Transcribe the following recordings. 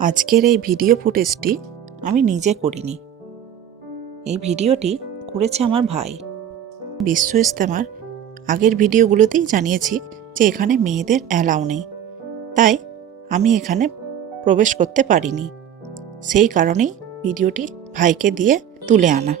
আজকের এই ভিডিও ফুটেজটি আমি নিজে করিনি। এই ভিডিওটি করেছে আমার ভাই। বিশ্ব ইস্তেমার আগের ভিডিওগুলোতেই জানিয়েছি যে এখানে মেয়েদের অ্যালাউ নেই। তাই আমি এখানে প্রবেশ করতে পারিনি। সেই কারণেই ভিডিওটি ভাইকে দিয়ে তুলে আনা।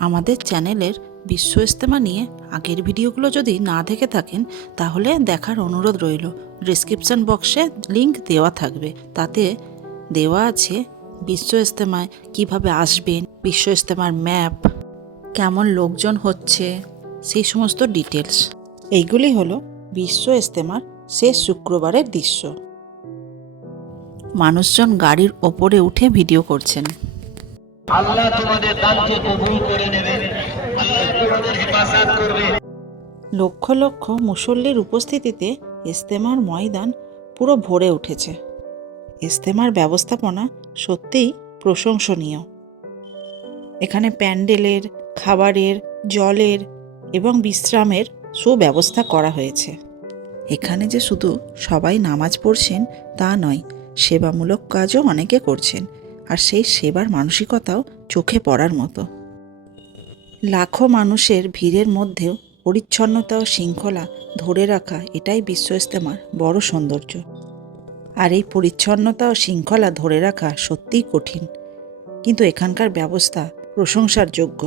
আমাদের চ্যানেলের বিশ্ব ইস্তেমা নিয়ে আগের ভিডিওগুলো যদি না দেখে থাকেন, তাহলে দেখার অনুরোধ রইল। ডিসক্রিপশন বক্সে লিংক দেওয়া থাকবে। তাতে দেওয়া আছে বিশ্ব ইস্তেমায় কীভাবে আসবেন, বিশ্ব ইস্তেমার ম্যাপ, কেমন লোকজন হচ্ছে, সেই সমস্ত ডিটেলস এইগুলি হলো বিশ্ব ইস্তেমার শেষ শুক্রবারের দৃশ্য। মানুষজন গাড়ির ওপরে উঠে ভিডিও করছেন। আল্লাহ তোমাদের দানকে কবুল করে লক্ষ লক্ষ মুসল্লির উপস্থিতিতে ইস্তেমার ময়দান পুরো ভরে উঠেছে। ইস্তেমার ব্যবস্থাপনা সত্যিই প্রশংসনীয়। এখানে প্যান্ডেলের, খাবারের, জলের এবং বিশ্রামের সুব্যবস্থা করা হয়েছে। এখানে যে শুধু সবাই নামাজ পড়ছেন তা নয়, সেবামূলক কাজও অনেকে করছেন। আর সেই সেবার মানসিকতাও চোখে পড়ার মতো। লাখো মানুষের ভিড়ের মধ্যেও পরিচ্ছন্নতা ও শৃঙ্খলা ধরে রাখা এটাই বিশ্ব ইস্তেমার বড় সৌন্দর্য। আর এই পরিচ্ছন্নতা ও শৃঙ্খলা ধরে রাখা সত্যিই কঠিন। কিন্তু এখানকার ব্যবস্থা প্রশংসার যোগ্য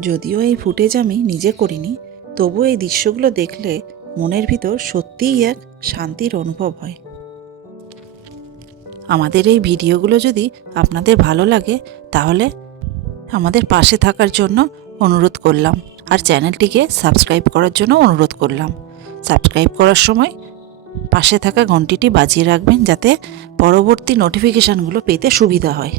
যদিও এই ফুটেজ আমি নিজে করিনি, তবু এই দৃশ্যগুলো দেখলে মনের ভিতর সত্যিই এক শান্তির অনুভব হয়। আমাদের এই ভিডিওগুলো যদি আপনাদের ভালো লাগে, তাহলে আমাদের পাশে থাকার জন্য অনুরোধ করলাম। আর চ্যানেলটিকে সাবস্ক্রাইব করার জন্য অনুরোধ করলাম। সাবস্ক্রাইব করার সময় পাশে থাকা ঘন্টিটি বাজিয়ে রাখবেন যাতে পরবর্তী নোটিফিকেশানগুলো পেতে সুবিধা হয়।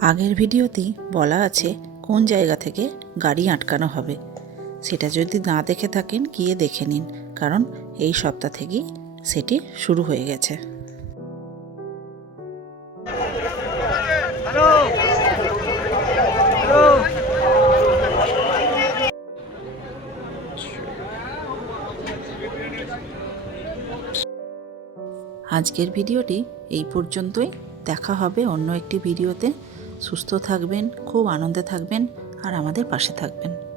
আগের ভিডিওতেই বলা আছে কোন জায়গা থেকে গাড়ি আটকানো হবে। সেটা যদি না দেখে থাকেন, গিয়ে দেখে নিন। কারণ এই সপ্তাহ থেকেই সেটি শুরু হয়ে গেছে। আজকের ভিডিওটি এই পর্যন্তই। দেখা হবে অন্য একটি ভিডিওতে। সুস্থ থাকবেন, খুব আনন্দে থাকবেন, আর আমাদের পাশে থাকবেন।